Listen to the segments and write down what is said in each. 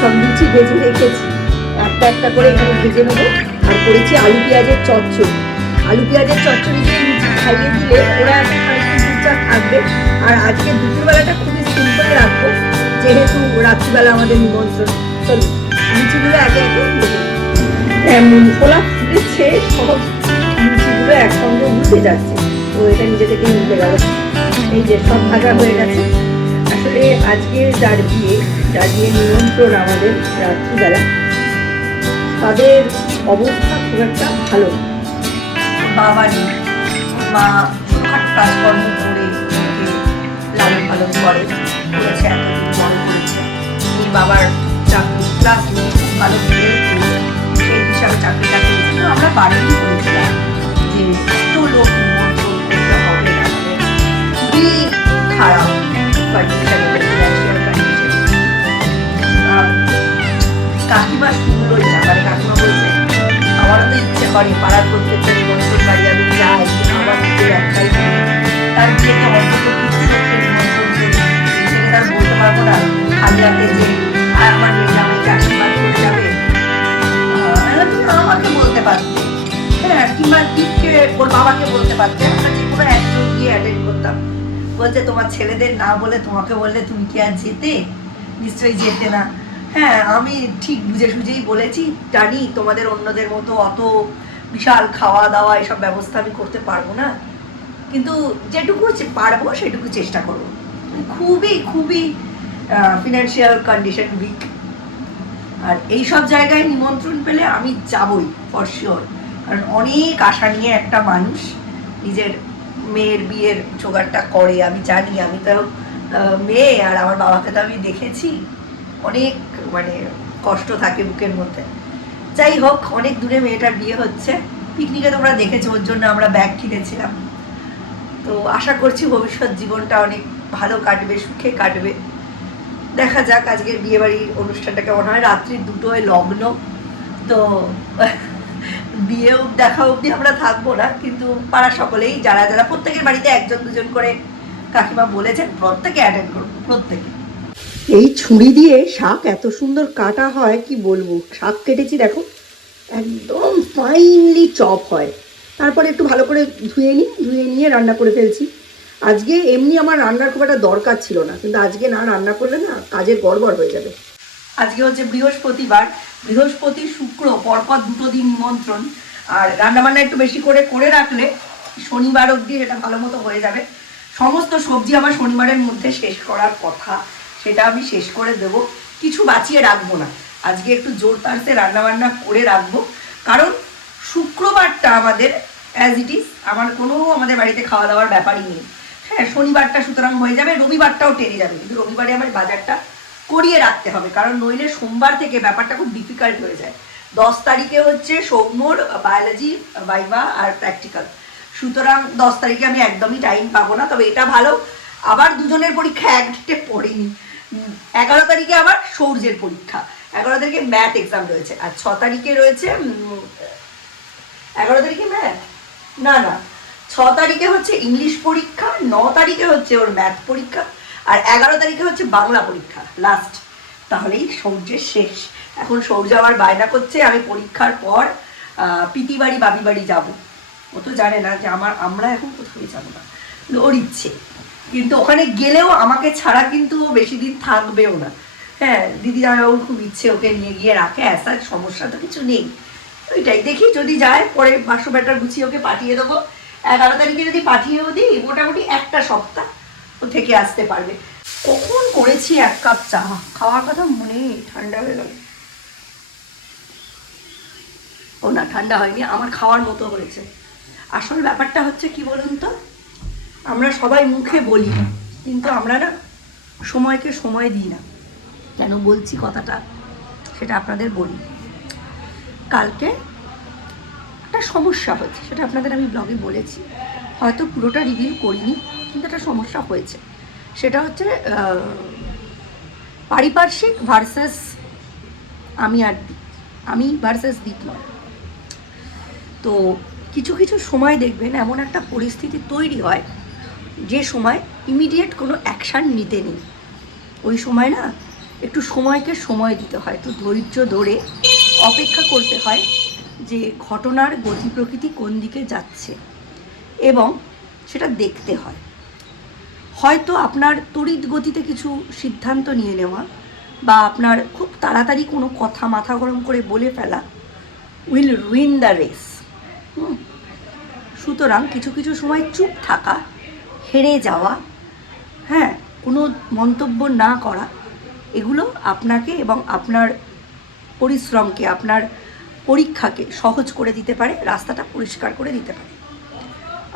সব লুচি ভেজে রেখেছি, একটা একটা করে এখানে ভেজে নেবো। আর করেছি আলু পেঁয়াজের চচ্চড়ি। আলু পেঁয়াজের চচ্চড়ি দিয়ে লুচি খাইয়ে দিলে ওরা এখন খানিকক্ষণ চুপচাপ থাকবে। আর আজকে দুপুরবেলাটা খুবই সিম্পল রাখবো, যেহেতু রাত্রিবেলা আমাদের নিমন্ত্রণ। চলো লুচিগুলো একে একে মুখোলা ফুলেছে, সব লুচিগুলো একসঙ্গে উঠে যাচ্ছে। তো এটা নিজে থেকেই উঠে গেল। এই যে সব ভাজা হয়ে গেছে। আসলে আজকে যার বিয়ে নিমন্ত্রণ আমাদের রাত্রিবেলা, তাদের অবস্থা খুব একটা ভালো। বাবা নেই, মা ছোটখাটো কাজকর্ম করে লালন পালন করে, করেছে, এতদিন বড় করেছে। এই বাবার চাকরি ক্লাস খুব ভালো করে সেই হিসাবে চাকরিটা করেছে। তো আমরা বাড়িই করেছিলাম যে এত লোক নিমন্ত্রণ করতে হবে না, খুবই খারাপ কন্ডিশন, ফিনান্সিয়াল কন্ডিশন। কাকিমা শুনলোই না, মানে কাকিমা বলছে আমারও তো ইচ্ছে করে পাড়ার প্রত্যেকটা নিমন্ত্রণ বাড়ি আমি যাই, আমার নিজের একটাই তার বিয়েতে অন্তত কিছু লোককে নিমন্ত্রণ করি, সেটা তার বলতে পারবো না খালি হাতে যে আর আমার মেয়ে আমাকে আশীর্বাদ করে যাবে। আমাকে বলতে পারতে, হ্যাঁ, কিংবা দীপকে ওর বাবাকে বলতে পারতে, আমরা যে কোনো একজন গিয়ে অ্যাটেন্ড করতাম। বলছে তোমার ছেলেদের না বলে তোমাকে বললে তুমি কি আর যেতে? নিশ্চয়ই যেতে না। হ্যাঁ, আমি ঠিক বুঝে সুঝেই বলেছি, জানি তোমাদের অন্যদের মতো অত বিশাল খাওয়া দাওয়া এসব ব্যবস্থা আমি করতে পারবো না, কিন্তু যেটুকু পারবো সেটুকু চেষ্টা করবো। খুবই খুবই ফিনান্সিয়াল কন্ডিশন উইক, আর এইসব জায়গায় নিমন্ত্রণ পেলে আমি যাবই ফর শিওর। কারণ অনেক আশা নিয়ে একটা মানুষ নিজের মেয়ের বিয়ের জোগাড়টা করে। আমি জানি, আমি তো মেয়ে, আর আমার বাবাকে তো আমি দেখেছি, অনেক মানে কষ্ট থাকে বুকের মধ্যে। যাই হোক, অনেক দূরে মেয়েটার বিয়ে হচ্ছে। পিকনিকে তোমরা দেখেছো, ওর জন্য আমরা ব্যাগ কিনেছিলাম। তো আশা করছি ভবিষ্যৎ জীবনটা অনেক ভালো কাটবে, সুখে কাটবে। দেখা যাক আজকের বিয়ে বাড়ির অনুষ্ঠানটা কেমন হয়। রাত্রি 2টোয় লগ্ন, তো বিয়েও দেখা অবধি আমরা থাকবো না, কিন্তু পাড়া সকলেই যারা যারা প্রত্যেকের বাড়িতে একজন দুজন করে কাকিমা বলেছেন, প্রত্যেকে অ্যাটেন্ড করবো, প্রত্যেকে। এই ছুরি দিয়ে শাক এত সুন্দর কাটা হয় কি বলবো। শাক কেটেছি দেখো, একদম ফাইনলি চপ হয়। তারপরে একটু ভালো করে ধুয়ে নিয়ে রান্না করে ফেলছি। আজকে এমনি আমার রান্নার খুব একটা দরকার ছিল না, কিন্তু আজকে না রান্না করলে না কাজের গড়বড় হয়ে যাবে। আজকে হচ্ছে বৃহস্পতিবার, বৃহস্পতি শুক্র পরপর 2টো দিন নিমন্ত্রণ, আর রান্নাবান্না একটু বেশি করে করে রাখলে শনিবার অবধি এটা ভালো মতো হয়ে যাবে। সমস্ত সবজি আমার শনিবারের মধ্যে শেষ করার কথা, সেটা আমি শেষ করে দেব, কিছু বাঁচিয়ে রাখবো না। আজকে একটু জোর তারসে রান্নাবান্না করে রাখবো, কারণ শুক্রবারটা আমাদের অ্যাজ ইট ইজ আমাদের বাড়িতে খাওয়া দাওয়ার ব্যাপারই নেই। হ্যাঁ, শনিবারটা সুতরাং হয়ে যাবে, রবিবারটাও টেনে যাবে, কিন্তু রবিবারে আমার বাজারটা করিয়ে রাখতে হবে, কারণ নইলে সোমবার থেকে ব্যাপারটা খুব ডিফিকাল্ট হয়ে যায়। 10 তারিখে হচ্ছে সৌম্যর বায়োলজি ভাইভা আর প্র্যাকটিক্যাল, সুতরাং 10 তারিখে আমি একদমই টাইম পাবো না। তবে এটা ভালো, আবার দুজনের পরীক্ষা এক ডেটে পড়েনি। 11 তারিখে আবার সৌর্যের পরীক্ষা, 11 তারিখে ম্যাথ এক্সাম রয়েছে, আর 6 তারিখে রয়েছে 11 তারিখে ম্যাথ না 6 তারিখে হচ্ছে ইংলিশ পরীক্ষা, 9 তারিখে হচ্ছে ওর ম্যাথ পরীক্ষা, আর 11 তারিখে হচ্ছে বাংলা পরীক্ষা লাস্ট। তাহলেই সৌর্যের শেষ। এখন সৌর্য আবার বায়না করছে আমি পরীক্ষার পর পিতি বাড়ি বাবি বাড়ি যাবো। ও তো জানে না যে আমরা এখন কোথাও যাবো না, ওর ইচ্ছে। কিন্তু ওখানে গেলেও আমাকে ছাড়া কিন্তু ও বেশি দিন থাকবেও না। হ্যাঁ, দিদি জামাইবাবুর খুব ইচ্ছে ওকে নিয়ে গিয়ে রাখে, এসা সমস্যা তো কিছু নেই। ওইটাই দেখি, যদি যায় পরে বাসো ব্যাটার গুছিয়ে ওকে পাঠিয়ে দেবো। 11 তারিখে যদি পাঠিয়েও দিই, মোটামুটি একটা সপ্তাহ ও থেকে আসতে পারবে। কখন করেছি 1 কাপ চা, খাওয়ার কথা মনে ঠান্ডা হয়ে গেল। ও না, ঠান্ডা হয়নি, আমার খাওয়ার মতো হয়েছে। আসল ব্যাপারটা হচ্ছে কি বলুন তো, আমরা সবাই মুখে বলি, কিন্তু আমরা না সময়কে সময় দিই না। কেন বলছি কথাটা সেটা আপনাদের বলি। কালকে একটা সমস্যা হয়েছে, সেটা আপনাদের আমি ব্লগে বলেছি, হয়তো পুরোটা রিভিল করিনি, কিন্তু একটা সমস্যা হয়েছে। সেটা হচ্ছে পারিপার্শ্বিক ভার্সেস আমি ভার্সেস দীপ নয়। তো কিছু কিছু সময় দেখবেন এমন একটা পরিস্থিতি তৈরি হয়, যে সময় ইমিডিয়েট কোনো অ্যাকশান নিতে নেই। ওই সময় না একটু সময়কে সময় দিতে হয়, একটু ধৈর্য ধরে অপেক্ষা করতে হয় যে ঘটনার গতি প্রকৃতি কোন দিকে যাচ্ছে, এবং সেটা দেখতে হয়। হয়তো আপনার তড়িৎ গতিতে কিছু সিদ্ধান্ত নিয়ে নেওয়া বা আপনার খুব তাড়াতাড়ি কোনো কথা মাথা গরম করে বলে ফেলা উইল রুইন দ্য রেস। সুতরাং কিছু কিছু সময় চুপ থাকা, হেরে যাওয়া, হ্যাঁ, কোনো মন্তব্য না করা, এগুলো আপনাকে এবং আপনার পরিশ্রমকে, আপনার পরীক্ষাকে সহজ করে দিতে পারে, রাস্তাটা পরিষ্কার করে দিতে পারে।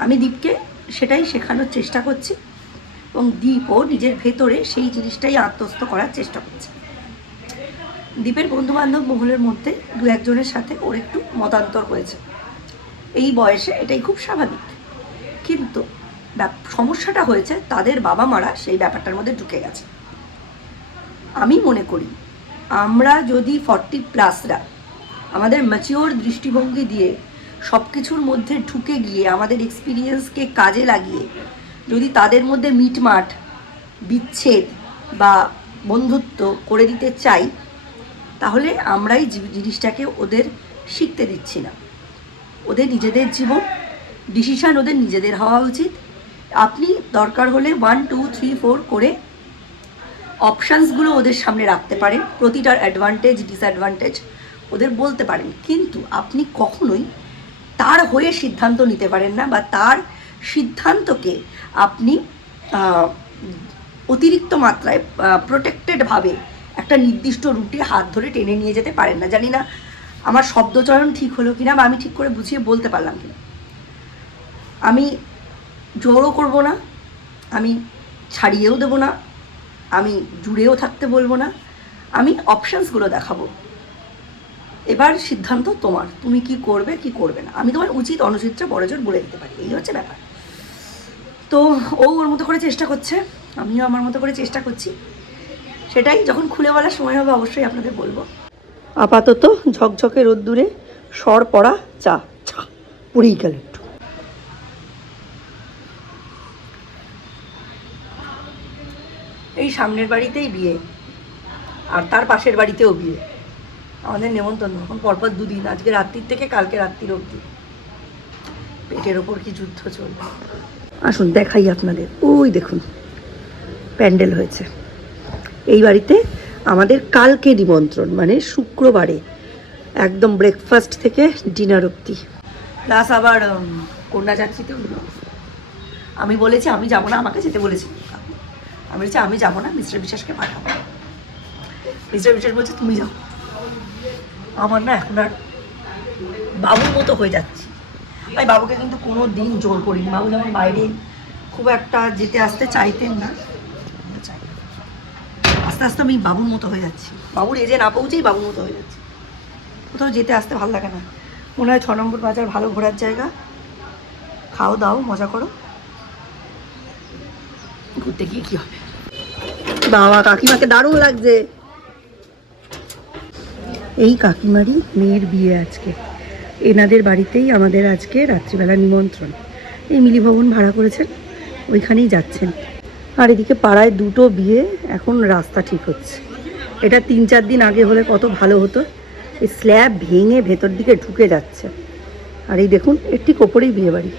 আমি দীপকে সেটাই শেখানোর চেষ্টা করছি, এবং দীপও নিজের ভেতরে সেই জিনিসটাই আত্মস্থ করার চেষ্টা করছে। দীপের বন্ধুবান্ধব মহলের মধ্যে দু একজনের সাথে ওর একটু মতান্তর হয়েছে, এই বয়সে এটাই খুব স্বাভাবিক। কিন্তু সমস্যাটা হয়েছে তাদের বাবা মারা সেই ব্যাপারটার মধ্যে ঢুকে গেছে। আমি মনে করি আমরা যদি 40+রা আমাদের ম্যাচিওর দৃষ্টিভঙ্গি দিয়ে সব কিছুর মধ্যে ঢুকে গিয়ে আমাদের এক্সপিরিয়েন্সকে কাজে লাগিয়ে যদি তাদের মধ্যে মিটমাট, বিচ্ছেদ বা বন্ধুত্ব করে দিতে চাই, তাহলে আমরাই জিনিসটাকে ওদের শিখতে দিচ্ছি না। ওদের নিজেদের জীবন, ডিসিশান ওদের নিজেদের হওয়া উচিত। আপনি দরকার হলে 1, 2, 3, 4 করে অপশানসগুলো ওদের সামনে রাখতে পারেন, প্রতিটার অ্যাডভান্টেজ ডিসঅ্যাডভান্টেজ ওদের বলতে পারেন, কিন্তু আপনি কখনোই তার হয়ে সিদ্ধান্ত নিতে পারেন না, বা তার সিদ্ধান্তকে আপনি অতিরিক্ত মাত্রায় প্রোটেক্টেডভাবে একটা নির্দিষ্ট রুটে হাত ধরে টেনে নিয়ে যেতে পারেন না। জানি না আমার শব্দচয়ন ঠিক হলো কিনা, বা আমি ঠিক করে বুঝিয়ে বলতে পারলাম কিনা। আমি জোরও করব না, আমি ছাড়িয়েও দেবো না, আমি জুড়েও থাকতে বলবো না, আমি অপশানসগুলো দেখাবো। এবার সিদ্ধান্ত তোমার, তুমি কি করবে কি করবে না। আমি তোমার উচিত অনুচিতটা বড়জোর বলে দিতে পারি, এই হচ্ছে ব্যাপার। তো ও ওর মতো করে চেষ্টা করছে, আমিও আমার মতো করে চেষ্টা করছি। সেটাই যখন খুলে বলার সময় হবে অবশ্যই আপনাদের বলবো। আপাতত ঝকঝকে রোদ্দুরে সর পড়া চা, চা পুড়েই গেল একটু। এই সামনের বাড়িতেই বিয়ে, আর তার পাশের বাড়িতেও বিয়ে। আমাদের নেমন্তন্ন এখন পরপর 2 দিন, আজকে রাত্রির থেকে কালকে রাত্রির অবধি। পেটের ওপর কি যুদ্ধ চলবে। আসুন দেখাই আপনাদের, ওই দেখুন প্যান্ডেল হয়েছে। এই বাড়িতে আমাদের কালকে নিমন্ত্রণ, মানে শুক্রবারে, একদম ব্রেকফাস্ট থেকে ডিনার অবধি, প্লাস আবার কন্যাযাত্রীতেও। আমি বলেছি আমি যাবো না, আমাকে যেতে বলেছি। আমি বলেছি আমি যাবো না, মিস্টার বিশ্বাসকে পাঠাবো। মিস্টার বিশ্বাস বলছে তুমি যাও। আমার না এখন আর বাবুর মতো হয়ে যাচ্ছি। আমি বাবুকে কিন্তু কোনো দিন জোর করিনি। বাবু যেমন বাইরে খুব একটা যেতে আসতে চাইতেন না, আস্তে আস্তে আমি বাবুর মতো হয়ে যাচ্ছি। বাবুর এজে না পৌঁছেই বাবুর মতো হয়ে যাচ্ছি। কোথাও যেতে আসতে ভালো লাগে না। মনে হয় 6 নম্বর বাজার ভালো ঘোরার জায়গা। খাও দাও মজা করো, ঘুরতে গিয়ে কী হবে। বাবা কাকিমাকে দারুণ লাগছে। এই কাকিমারই মেয়ের বিয়ে আজকে, এনাদের বাড়িতেই আমাদের আজকে রাত্রিবেলা নিমন্ত্রণ। এই মিলি ভবন ভাড়া করেছেন, ওইখানেই যাচ্ছেন। আর এদিকে পাড়ায় 2টো বিয়ে, এখন রাস্তা ঠিক হচ্ছে। এটা 3-4 দিন আগে হলে কত ভালো হতো। এই স্ল্যাব ভেঙে ভেতর দিকে ঢুকে যাচ্ছে। আর এই দেখুন এর ঠিক ওপরেই বিয়ে বাড়ি।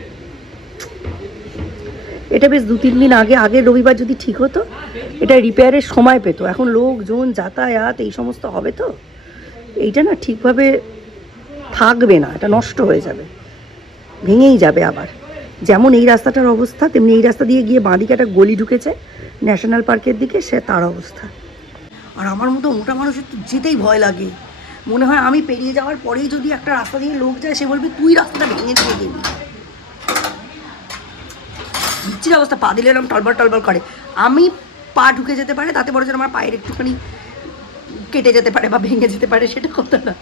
এটা বেশ 2-3 দিন আগের রবিবার যদি ঠিক হতো, এটা রিপেয়ারের সময় পেত। এখন লোকজন যাতায়াত এই সমস্ত হবে, তো এইটা না ঠিকভাবে থাকবে না, এটা নষ্ট হয়ে যাবে, ভেঙেই যাবে আবার। যেমন এই রাস্তাটার অবস্থা, তেমনি এই রাস্তা দিয়ে গিয়ে বাঁদিকে একটা গলি ঢুকেছে ন্যাশনাল পার্কের দিকে, সে তার অবস্থা। আর আমার মতো মোটা মানুষের তো যেতেই ভয় লাগে। মনে হয় আমি পেরিয়ে যাওয়ার পরেই যদি একটা রাস্তা দিয়ে লোক যায়, সে বলবে তুই রাস্তাটা ভেঙে দিয়ে গেলি। বিচ্ছির অবস্থা, পা দিলে এরকম টলবল টলবল করে। আমি পা ঢুকে যেতে পারে, তাতে বড় যেন আমার পায়ের একটুখানি কেটে যেতে পারে বা ভেঙে যেতে পারে, সেটা কথা না।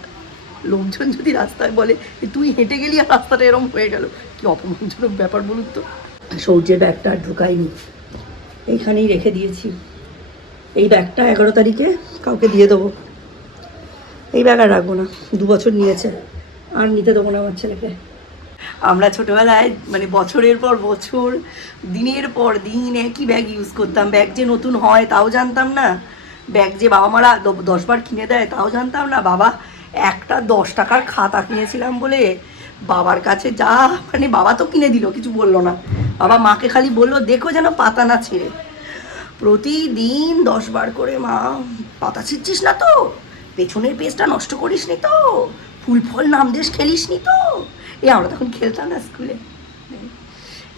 লোকজন যদি রাস্তায় বলে তুই হেঁটে গেলি আর রাস্তাটা এরকম হয়ে গেল, কি অপমানজনক ব্যাপার বলুন তো। সৌর্যের ব্যাগটা আর ঢুকাইনি, এইখানেই রেখে দিয়েছি। এই ব্যাগটা 11 তারিখে কাউকে দিয়ে দেবো। এই ব্যাগ আর রাখবো না, 2 বছর নিয়েছে, আর নিতে দেবো না আমার ছেলেকে। আমরা ছোটোবেলায় মানে বছরের পর বছর, দিনের পর দিন একই ব্যাগ ইউজ করতাম। ব্যাগ যে নতুন হয় তাও জানতাম না, ব্যাগ যে বাবা মারা 10 বার কিনে দেয় তাও জানতাম না। বাবা একটা 10 টাকার খাতা কিনেছিলাম বলে বাবার কাছে যা, মানে বাবা তো কিনে দিল, কিছু বললো না। বাবা মাকে খালি বললো দেখো যেন পাতা না ছিঁড়ে। প্রতিদিন 10 বার করে, মা পাতা ছিঁড়ছিস না তো, পেছনের পেজটা নষ্ট করিস নি তো, ফুল ফল নাম দেশ খেলিস নি তো। আমরা তখন খেলতাম না স্কুলে।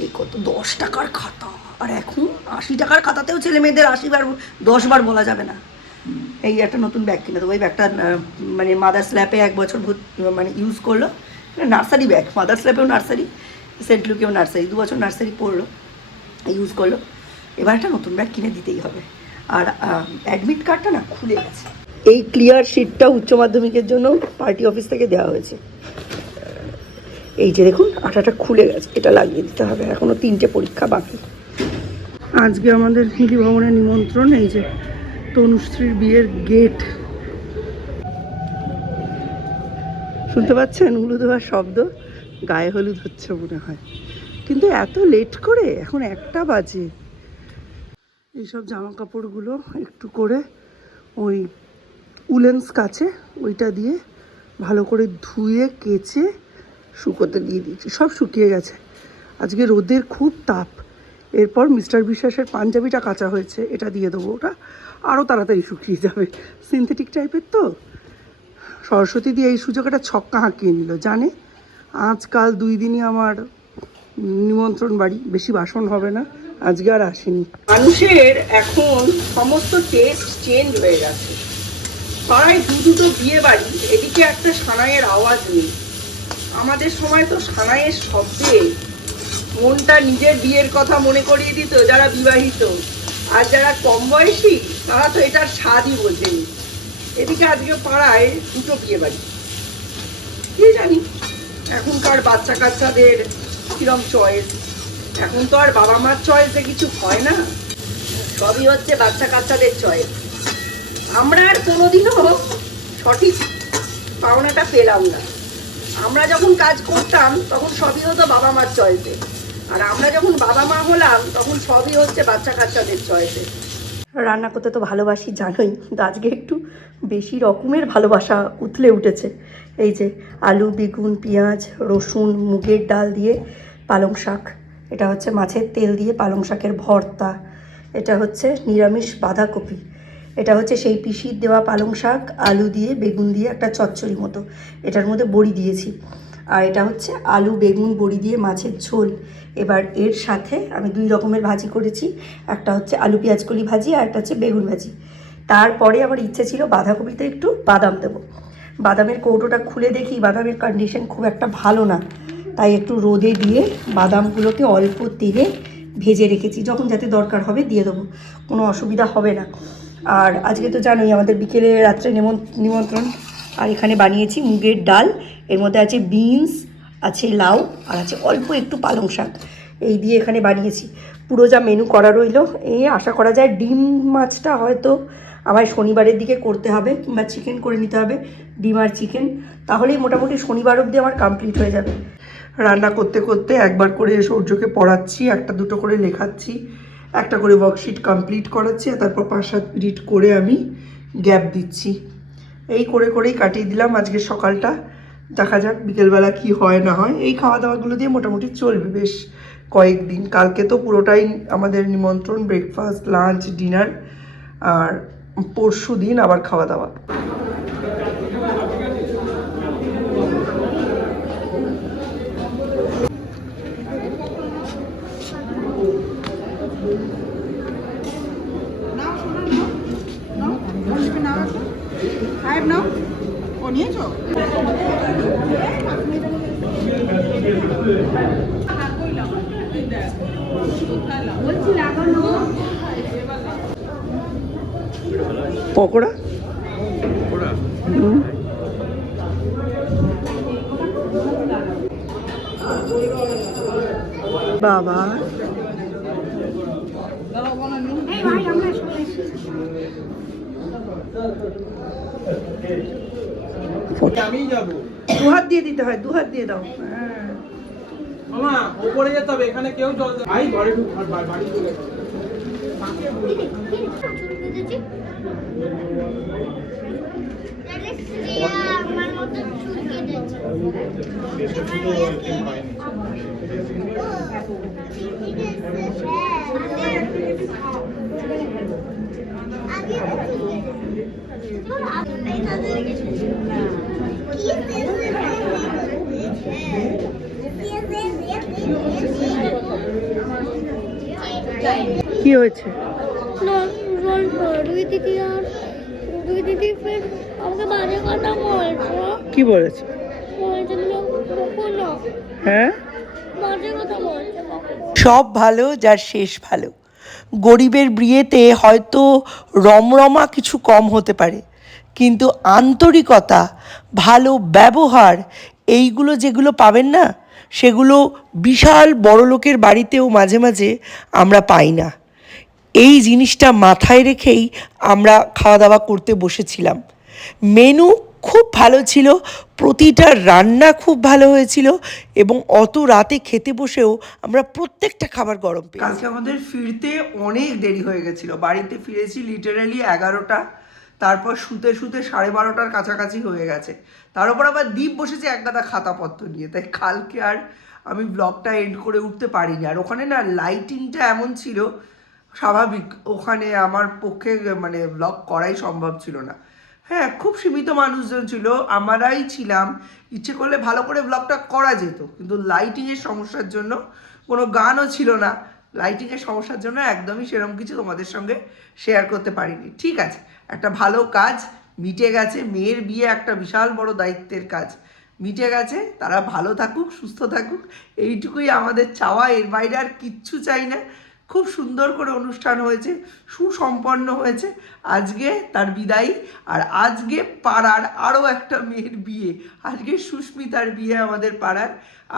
এই কত 10 টাকার খাতা, আর এখন 80 টাকার খাতাতেও ছেলে মেয়েদের 80 বার 10 বার বলা যাবে না। এই একটা নতুন ব্যাগ কিনে দেবো। এই ব্যাগটা মানে মাদার্স ল্যাপে 1 বছর মানে ইউজ করলো, নার্সারি ব্যাগ, মাদার্স ল্যাপেও নার্সারি, সেন্ট লুকেও নার্সারি, 2 বছর নার্সারি পড়লো, ইউজ করলো। এবার একটা নতুন ব্যাগ কিনে দিতেই হবে। আর অ্যাডমিট কার্ডটা না খুলে গেছে। এই ক্লিয়ার শিটটা উচ্চ মাধ্যমিকের জন্য পার্টি অফিস থেকে দেওয়া হয়েছে। এই যে দেখুন আঠাটা খুলে গেছে, এটা লাগিয়ে দিতে হবে। এখনও 3টে পরীক্ষা বাকি। আজকে আমাদের হিলি ভবনের নিমন্ত্রণ। এই যে তনুশ্রীর বিয়ের গেট, শুনতে পাচ্ছেন হলুদ হওয়ার শব্দ? গায়ে হলুদ হচ্ছে মনে হয়, কিন্তু এত লেট করে, এখন 1টা বাজে। এইসব জামা কাপড়গুলো একটু করে ওই উলেন্স কাছে ওইটা দিয়ে ভালো করে ধুয়ে কেচে শুকোতে দিয়ে দিয়েছি, সব শুকিয়ে গেছে। আজকে রোদের খুব তাপ। এরপর মিস্টার বিশ্বাসের পাঞ্জাবিটা কাচা হয়েছে, এটা দিয়ে দেবো, ওটা আরও তাড়াতাড়ি শুকিয়ে যাবে, সিনথেটিক টাইপের তো। সরস্বতী দিয়ে এই সুযোগটা ছক্কা হাঁকিয়ে নিল, জানে আজকাল 2 দিনই আমার নিমন্ত্রণ বাড়ি, বেশি বাসন হবে না, আজকে আর আসেনি। মানুষের এখন সমস্ত টেস্ট চেঞ্জ হয়ে গেছে। পাড়ায় 2-2টো বিয়ে বাড়ি, এদিকে একটা সানাইয়ের আওয়াজ নেই। আমাদের সময় তো সানাইয়ের শব্দে মনটা নিজের বিয়ের কথা মনে করিয়ে দিত যারা বিবাহিত, আর যারা কম বয়সী তারা তো এটার স্বাদই বোঝেনি। এদিকে আজকে পাড়ায় 2টো বিয়ে বাড়ি, কি জানি এখনকার বাচ্চা কাচ্চাদের কিরম চয়েস। এখন তো আর বাবা মার চয়েসে কিছু হয় না, সবই হচ্ছে বাচ্চা কাচ্চাদের চয়েস। আমরা আর কোনোদিনও সঠিক পাওনাটা পেলাম না। আমরা যখন কাজ করতাম তখন সবই হতো বাবা মার চয়েসে, আর আমরা যখন বাবা মা হলাম তখন সবই হচ্ছে বাচ্চা কাচ্চাদের চয়েসে। রান্না করতে তো ভালোবাসি জানোই, কিন্তু আজকে একটু বেশি রকমের ভালোবাসা উথলে উঠেছে। এই যে আলু, বেগুন, পেঁয়াজ, রসুন, মুগের ডাল দিয়ে পালং শাক, এটা হচ্ছে মাছের তেল দিয়ে পালং শাকের ভর্তা, এটা হচ্ছে নিরামিষ বাঁধাকপি, এটা হচ্ছে সেই পিসির দেওয়া পালং শাক আলু দিয়ে বেগুন দিয়ে একটা চচ্চড়ি মতো, এটার মধ্যে বড়ি দিয়েছি। আর এটা হচ্ছে আলু বেগুন বড়ি দিয়ে মাছের ঝোল। এবার এর সাথে আমি 2 রকমের ভাজি করেছি, একটা হচ্ছে আলু পেঁয়াজ কলি ভাজি আর একটা হচ্ছে বেগুন ভাজি। তারপরে আমার ইচ্ছে ছিল বাঁধাকপিতে একটু বাদাম দেবো। বাদামের কৌটোটা খুলে দেখি বাদামের কন্ডিশন খুব একটা ভালো না, তাই একটু রোদে দিয়ে বাদামগুলোকে অল্প তেলে ভেজে রেখেছি, যখন যাতে দরকার হবে দিয়ে দেবো, কোনো অসুবিধা হবে না। আর আজকে তো জানোই আমাদের বিকেলে রাত্রে নিমন্ত্রণ। আর এখানে বানিয়েছি মুগের ডাল, এর মধ্যে আছে বিনস, আছে লাউ, আর আছে অল্প একটু পালং শাক, এই দিয়ে এখানে বানিয়েছি। পুরো যা মেনু করা রইলো, এই আশা করা যায় ডিম মাছটা হয়তো আমায় শনিবারের দিকে করতে হবে, কিংবা চিকেন করে নিতে হবে, ডিম আর চিকেন, তাহলেই মোটামুটি শনিবার অবধি আমার কমপ্লিট হয়ে যাবে। রান্না করতে করতে একবার করে সূর্যকে পড়াচ্ছি, 1-2 করে লেখাচ্ছি, একটা করে ওয়ার্কশিট কমপ্লিট করাচ্ছি, আর তারপর 5-7 মিনিট করে আমি গ্যাপ দিচ্ছি। এই করে করেই কাটিয়ে দিলাম আজকে সকালটা। দেখা যাক বিকেলবেলা কি হয় না হয়। এই খাওয়া দাওয়াগুলো দিয়ে মোটামুটি চলবে বেশ কয়েকদিন। কালকে তো পুরোটাই আমাদের নিমন্ত্রণ, ব্রেকফাস্ট, লাঞ্চ, ডিনার, আর পরশু দিন আবার খাওয়া দাওয়া। পকোড়া বাবা, আমি যাব। 2 হাত দিয়ে দিতে হয়, 2 হাত দিয়ে দাও। হ্যাঁ মামা উপরে যেতে হবে, এখানে কেউ জল ভাই ঘরে ঢুক, বাড়ি চলে দেখি আমার মতো চুল কেটেছে কি হয়েছে? দুই দিদি ফের আমাকে বাজে কথা বলছো। কি বলেছে? বলছে না হ্যাঁ, বাজে কথা বলছে। সব ভালো যার শেষ ভালো। গরিবের বিয়েতে হয়তো রমরমা কিছু কম হতে পারে, কিন্তু আন্তরিকতা, ভালো ব্যবহার, এইগুলো যেগুলো পাবেন না, সেগুলো বিশাল বড়লোকের বাড়িতেও মাঝে মাঝে আমরা পাই না। এই জিনিসটা মাথায় রেখেই আমরা খাওয়া দাওয়া করতে বসেছিলাম। মেনু খুব ভালো ছিল, প্রতিটা রান্না খুব ভালো হয়েছিল, এবং অত রাতে খেতে বসেও আমরা প্রত্যেকটা খাবার গরম পেয়েছি। কালকে আমাদের ফিরতে অনেক দেরি হয়ে গেছিল। বাড়িতে ফিরেছি লিটারালি 11টা, তারপর শুতে শুতে 12:30টার কাছাকাছি হয়ে গেছে। তার উপর আবার দ্বীপ বসেছে এক গাদা খাতাপত্র নিয়ে, তাই কালকে আর আমি ব্লগটা এন্ড করে উঠতে পারিনি। আর ওখানে না লাইটিংটা এমন ছিল, স্বাভাবিক ওখানে আমার পক্ষে মানে ব্লগ করাই সম্ভব ছিল না। হ্যাঁ, খুব সীমিত মানুষজন ছিল, আমরাই ছিলাম। ইচ্ছে করলে ভালো করে ব্লগটা করা যেত, কিন্তু লাইটিংয়ের সমস্যার জন্য, কোনো গানও ছিল না, লাইটিংয়ের সমস্যার জন্য একদমই সেরকম কিছু তোমাদের সঙ্গে শেয়ার করতে পারিনি। ঠিক আছে, একটা ভালো কাজ মিটে গেছে। মেয়ের বিয়ে একটা বিশাল বড় দায়িত্বের কাজ মিটে গেছে। তারা ভালো থাকুক, সুস্থ থাকুক, এইটুকুই আমাদের চাওয়া। এর বাইরে আর কিচ্ছু চাই না। খুব সুন্দর করে অনুষ্ঠান হয়েছে, সুসম্পন্ন হয়েছে। আজকে তার বিদায়, আর আজকে পাড়ার আরও একটা মেয়ের বিয়ে। আজকে সুস্মিতার বিয়ে আমাদের পাড়ার।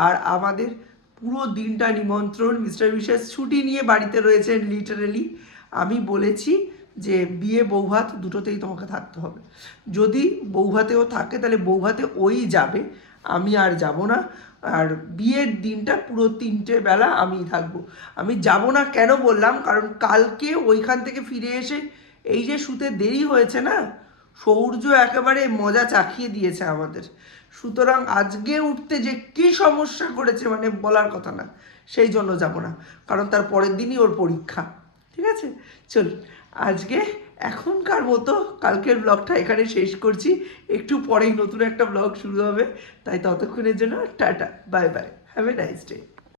আর আমাদের পুরো দিনটা নিমন্ত্রণ। মিস্টার বিশেষ ছুটি নিয়ে বাড়িতে রয়েছেন লিটারালি। আমি বলেছি যে বিয়ে বৌভাত দুটোতেই তোমাকে থাকতে হবে। যদি বৌভাতেও থাকে তাহলে বৌভাতে ওই যাবে, আমি আর যাব না। আর বিয়ের দিনটা পুরো 3টে বেলা আমিই থাকবো। আমি যাব না কেন বললাম, কারণ কালকে ওইখান থেকে ফিরে এসে এই যে শুতে দেরি হয়েছে না, সৌর্য একেবারে মজা চাখিয়ে দিয়েছে আমাদের। সুতরাং আজকে উঠতে যে কী সমস্যা করেছে মানে বলার কথা না, সেই জন্য যাব না, কারণ তার পরের দিনই ওর পরীক্ষা। ঠিক আছে, চল আজকে এখনকার মতো কালকের ব্লগটা এখানে শেষ করছি। একটু পরেই নতুন একটা ব্লগ শুরু হবে, তাই ততক্ষণের জন্য tata, bye bye, have a nice day.